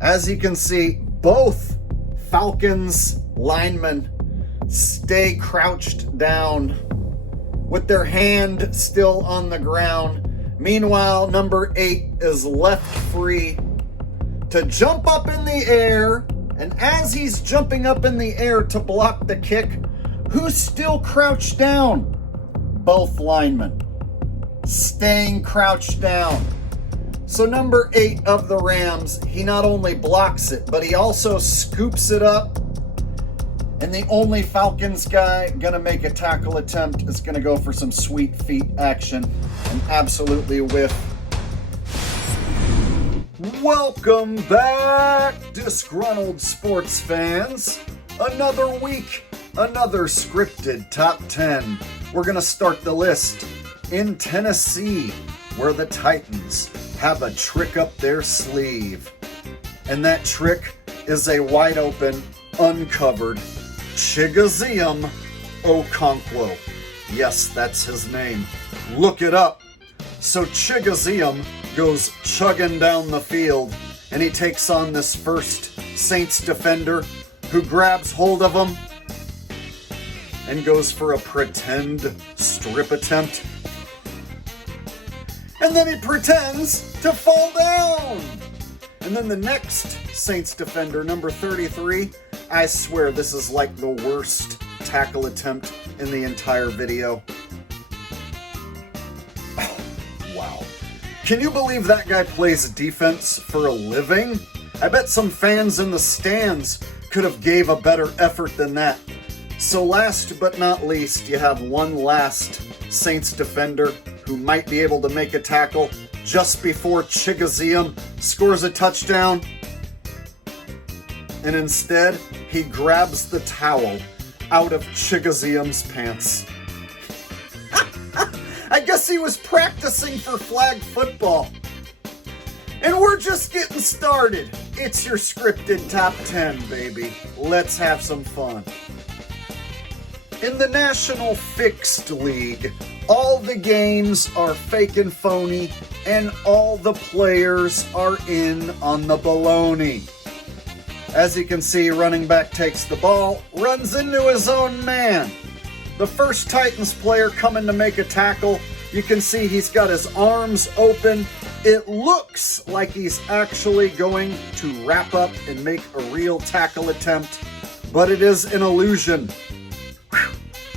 As you can see, both Falcons linemen stay crouched down with their hand still on the ground. Meanwhile, number 8 is left free to jump up in the air. And as he's jumping up in the air to block the kick, who's still crouched down? Both linemen staying crouched down. So number 8 of the Rams, he not only blocks it, but he also scoops it up. And the only Falcons guy gonna make a tackle attempt is gonna go for some sweet feet action and absolutely whiff. Welcome back, disgruntled sports fans. Another week, another scripted top 10. We're gonna start the list in Tennessee, where the Titans have a trick up their sleeve. And that trick is a wide open, uncovered Chigoziem Okonkwo. Yes, that's his name. Look it up. So Chigoziem goes chugging down the field, and he takes on this first Saints defender who grabs hold of him and goes for a pretend strip attempt. And then he pretends to fall down. And then the next Saints defender, number 33, I swear this is like the worst tackle attempt in the entire video. Oh, wow. Can you believe that guy plays defense for a living? I bet some fans in the stands could have gave a better effort than that. So last but not least, you have one last Saints defender who might be able to make a tackle just before Chigoziem scores a touchdown. And instead, he grabs the towel out of Chigoziem's pants. I guess he was practicing for flag football. And we're just getting started. It's your scripted top 10, baby. Let's have some fun. In the National Fixed League, all the games are fake and phony, and all the players are in on the baloney. As you can see, running back takes the ball, runs into his own man. The first Titans player coming to make a tackle, you can see he's got his arms open. It looks like he's actually going to wrap up and make a real tackle attempt, but it is an illusion.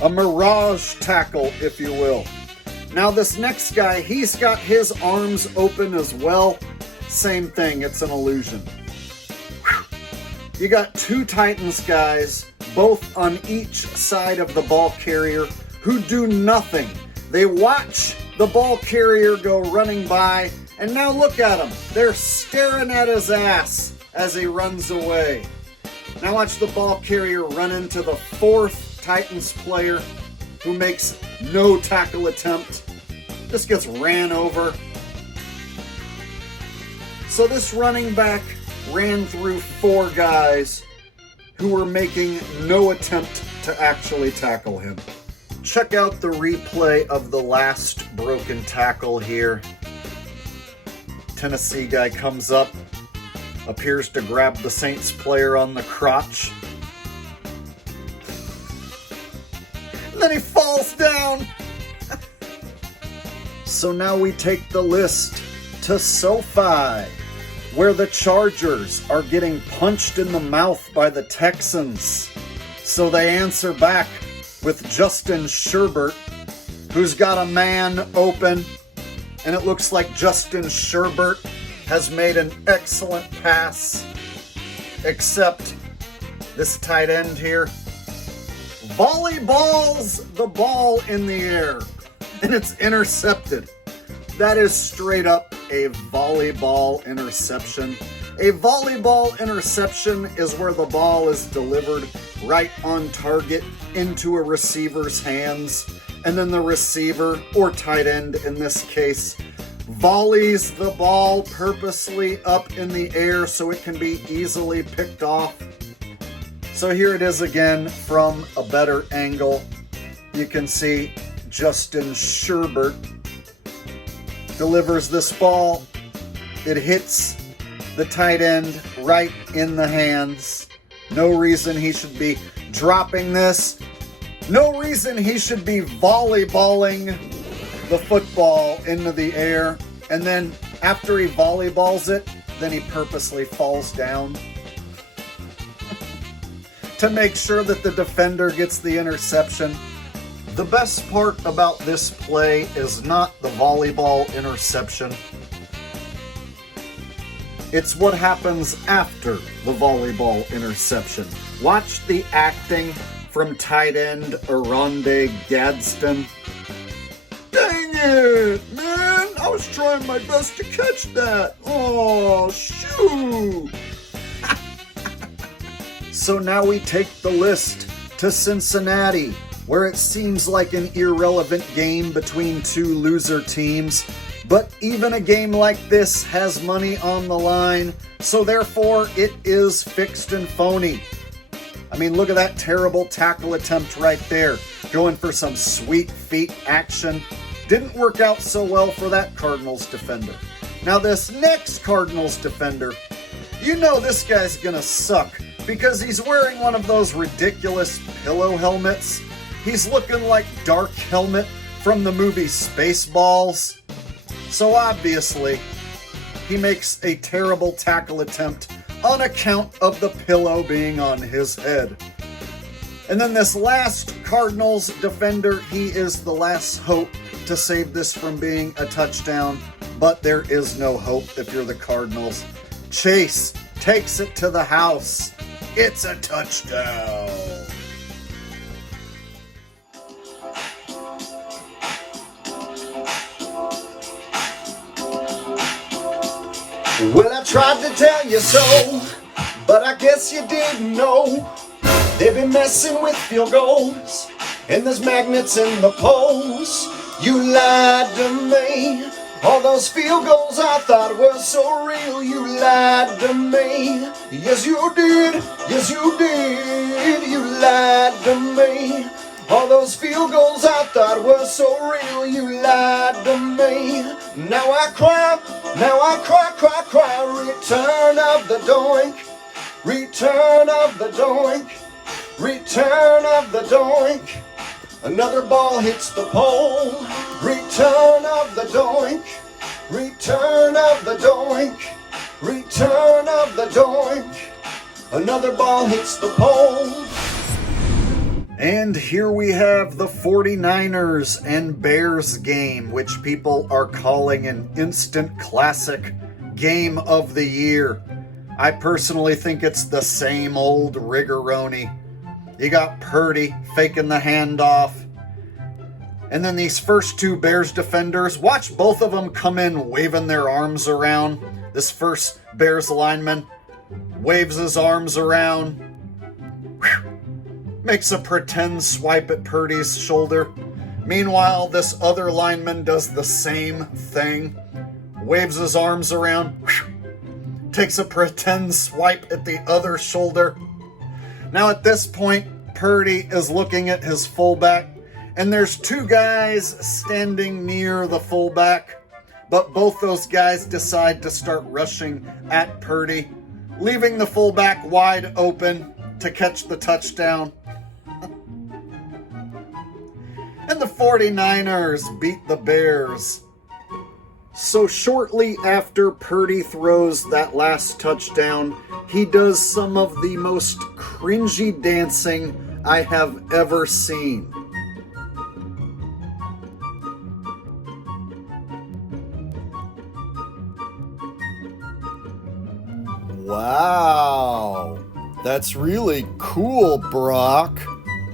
A mirage tackle, if you will. Now this next guy, he's got his arms open as well. Same thing, it's an illusion. You got two Titans guys, both on each side of the ball carrier, who do nothing. They watch the ball carrier go running by, and now look at them. They're staring at his ass as he runs away. Now watch the ball carrier run into the fourth Titans player, who makes no tackle attempt. Just gets ran over. So this running back ran through four guys who were making no attempt to actually tackle him. Check out the replay of the last broken tackle here. Tennessee guy comes up, appears to grab the Saints player on the crotch. And then he falls down. So now we take the list to SoFi, where the Chargers are getting punched in the mouth by the Texans. So they answer back with Justin Sherbert, who's got a man open, and it looks like Justin Sherbert has made an excellent pass, except this tight end here volleyballs the ball in the air, and it's intercepted. That is straight up a volleyball interception. A volleyball interception is where the ball is delivered right on target into a receiver's hands, and then the receiver, or tight end in this case, volleys the ball purposely up in the air so it can be easily picked off. So here it is again from a better angle. You can see Justin Sherbert delivers this ball. It hits the tight end right in the hands. No reason he should be dropping this. No reason he should be volleyballing the football into the air. And then after he volleyballs it, then he purposely falls down to make sure that the defender gets the interception. The best part about this play is not the volleyball interception. It's what happens after the volleyball interception. Watch the acting from tight end Oronde Gadsden. Dang it, man! I was trying my best to catch that. Oh, shoot! So now we take the list to Cincinnati, where it seems like an irrelevant game between two loser teams. But even a game like this has money on the line, so therefore it is fixed and phony. I mean, look at that terrible tackle attempt right there, going for some sweet feet action. Didn't work out so well for that Cardinals defender. Now this next Cardinals defender, you know this guy's gonna suck because he's wearing one of those ridiculous pillow helmets. He's looking like Dark Helmet from the movie Spaceballs. So obviously, he makes a terrible tackle attempt on account of the pillow being on his head. And then this last Cardinals defender, he is the last hope to save this from being a touchdown, but there is no hope if you're the Cardinals. Chase takes it to the house. It's a touchdown. Well, I tried to tell you so, but I guess you didn't know. They've been messing with field goals, and there's magnets in the poles. You lied to me. All those field goals I thought were so real. You lied to me. Yes, you did. Yes, you did. You lied to me. All those field goals I thought were so real. You lied to me. Now I cry. Now I cry, cry, cry. Return of the doink. Return of the doink. Return of the doink. Another ball hits the pole. Return of the doink. Return of the doink. Return of the doink. Another ball hits the pole. And here we have the 49ers and Bears game, which people are calling an instant classic game of the year. I personally think it's the same old rigoroni. You got Purdy faking the handoff. And then these first two Bears defenders, watch both of them come in waving their arms around. This first Bears lineman waves his arms around. Whew. Makes a pretend swipe at Purdy's shoulder. Meanwhile, this other lineman does the same thing. Waves his arms around. Whew. Takes a pretend swipe at the other shoulder. Now at this point, Purdy is looking at his fullback, and there's two guys standing near the fullback, but both those guys decide to start rushing at Purdy, leaving the fullback wide open to catch the touchdown. And the 49ers beat the Bears. So shortly after Purdy throws that last touchdown, he does some of the most cringy dancing I have ever seen. Wow, that's really cool, Brock.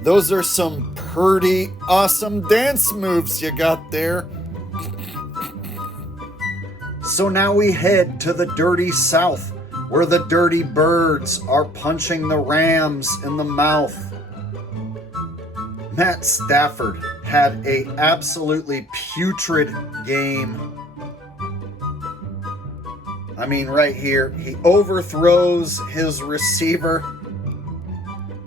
Those are some pretty awesome dance moves you got there. So now we head to the dirty South, where the Dirty Birds are punching the Rams in the mouth. Matt Stafford had a absolutely putrid game. I mean, right here, he overthrows his receiver,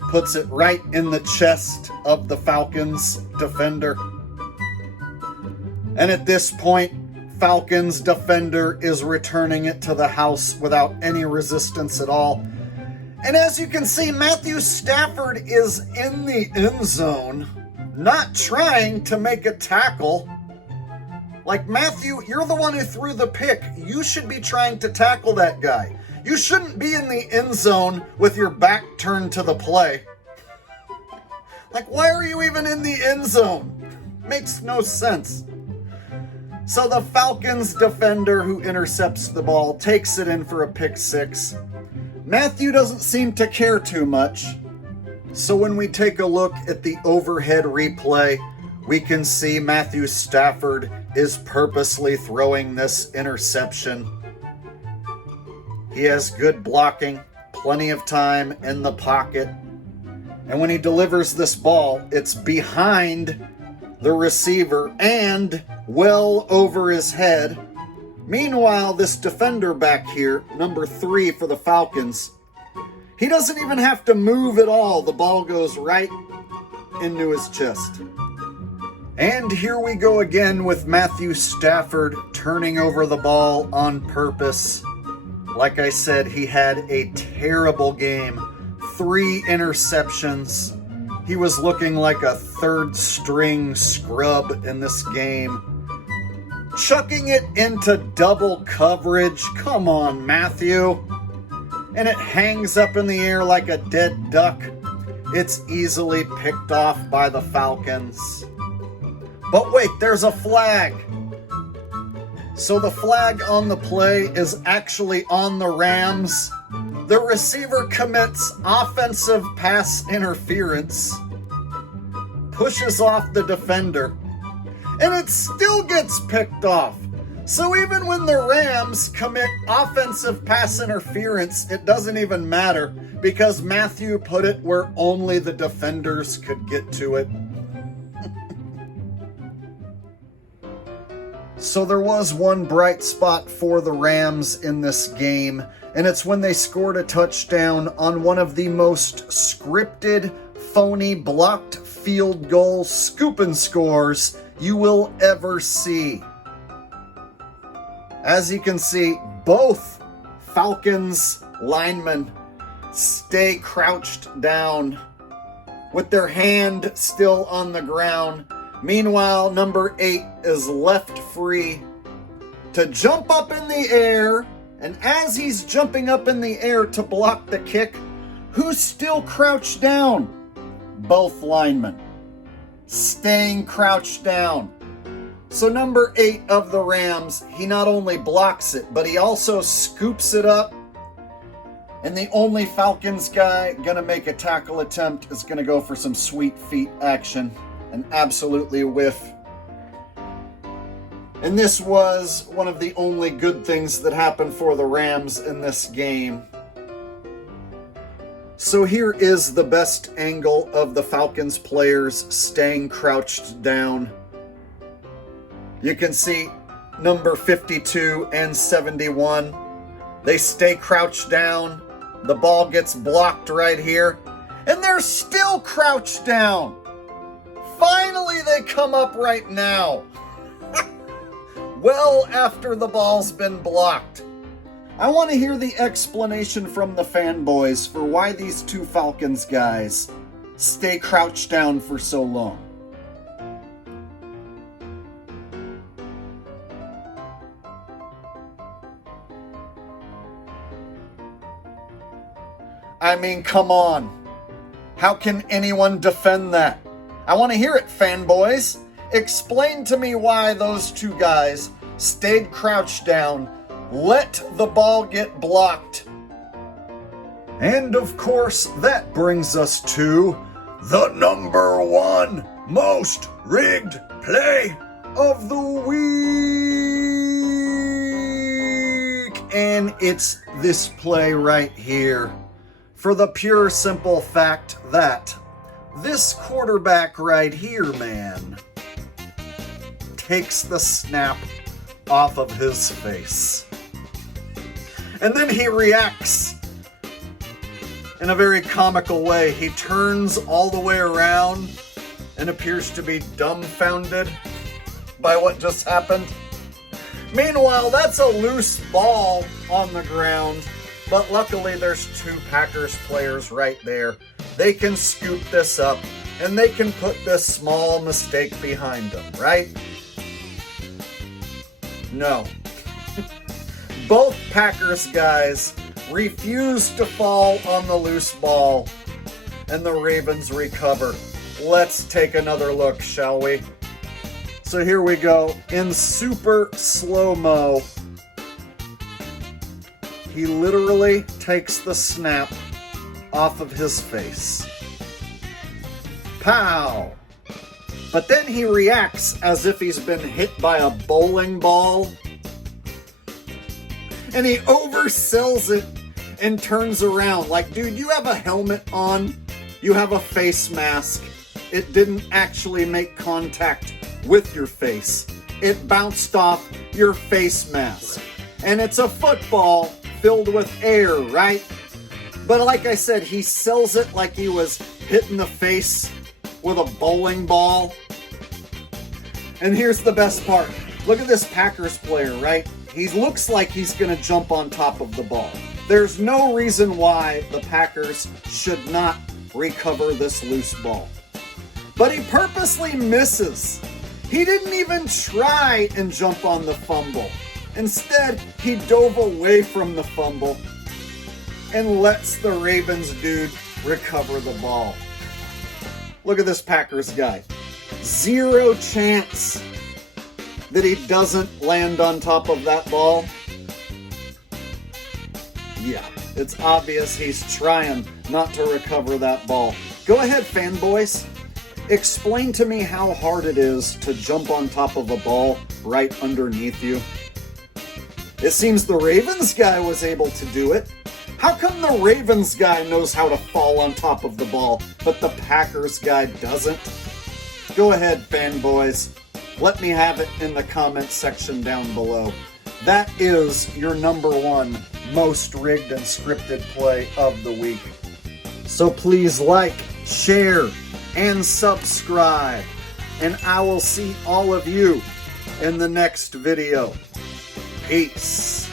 puts it right in the chest of the Falcons defender. And at this point, Falcons defender is returning it to the house without any resistance at all. And as you can see, Matthew Stafford is in the end zone, not trying to make a tackle. Like, Matthew, you're the one who threw the pick. You should be trying to tackle that guy. You shouldn't be in the end zone with your back turned to the play. Like, why are you even in the end zone? Makes no sense. So the Falcons defender who intercepts the ball takes it in for a pick six. Matthew doesn't seem to care too much. So when we take a look at the overhead replay, we can see Matthew Stafford is purposely throwing this interception. He has good blocking, plenty of time in the pocket. And when he delivers this ball, it's behind the receiver and well over his head. Meanwhile, this defender back here, number 3 for the Falcons, he doesn't even have to move at all. The ball goes right into his chest. And here we go again with Matthew Stafford turning over the ball on purpose. Like I said, he had a terrible game. 3 interceptions. He was looking like a third-string scrub in this game. Chucking it into double coverage. Come on, Matthew. And it hangs up in the air like a dead duck. It's easily picked off by the Falcons. But wait, there's a flag. So the flag on the play is actually on the Rams. The receiver commits offensive pass interference, pushes off the defender, and it still gets picked off. So even when the Rams commit offensive pass interference, it doesn't even matter because Matthew put it where only the defenders could get to it. So there was one bright spot for the Rams in this game, and it's when they scored a touchdown on one of the most scripted, phony, blocked field goal scoop and scores you will ever see. As you can see, both Falcons linemen stay crouched down with their hand still on the ground. Meanwhile, number 8 is left free to jump up in the air, and as he's jumping up in the air to block the kick, who's still crouched down? Both linemen staying crouched down. So number 8 of the Rams, he not only blocks it, but he also scoops it up. And the only Falcons guy gonna make a tackle attempt is gonna go for some sweet feet action and absolutely whiff. And this was one of the only good things that happened for the Rams in this game. So here is the best angle of the Falcons players staying crouched down. You can see number 52 and 71. They stay crouched down. The ball gets blocked right here. And they're still crouched down. Finally, they come up right now. Well after the ball's been blocked. I want to hear the explanation from the fanboys for why these two Falcons guys stay crouched down for so long. I mean, come on. How can anyone defend that? I want to hear it, fanboys. Explain to me why those two guys stayed crouched down, let the ball get blocked. And of course, that brings us to the number 1 most rigged play of the week. And it's this play right here. For the pure simple fact that this quarterback right here, man, takes the snap off of his face. And then he reacts in a very comical way. He turns all the way around and appears to be dumbfounded by what just happened. Meanwhile, that's a loose ball on the ground, but luckily there's two Packers players right there. They can scoop this up, and they can put this small mistake behind them, right? No. Both Packers guys refuse to fall on the loose ball, and the Ravens recover. Let's take another look, shall we? So here we go. In super slow-mo, he literally takes the snap off of his face. Pow! But then he reacts as if he's been hit by a bowling ball. And he oversells it and turns around like, dude, you have a helmet on. You have a face mask. It didn't actually make contact with your face. It bounced off your face mask. And it's a football filled with air, right? But like I said, he sells it like he was hit in the face with a bowling ball. And here's the best part. Look at this Packers player, right? He looks like he's going to jump on top of the ball. There's no reason why the Packers should not recover this loose ball. But he purposely misses. He didn't even try and jump on the fumble. Instead, he dove away from the fumble and lets the Ravens dude recover the ball. Look at this Packers guy. Zero chance that he doesn't land on top of that ball. Yeah, it's obvious he's trying not to recover that ball. Go ahead, fanboys. Explain to me how hard it is to jump on top of a ball right underneath you. It seems the Ravens guy was able to do it. How come the Ravens guy knows how to fall on top of the ball, but the Packers guy doesn't? Go ahead, fanboys. Let me have it in the comment section down below. That is your number one most rigged and scripted play of the week. So please like, share, and subscribe. And I will see all of you in the next video. Peace.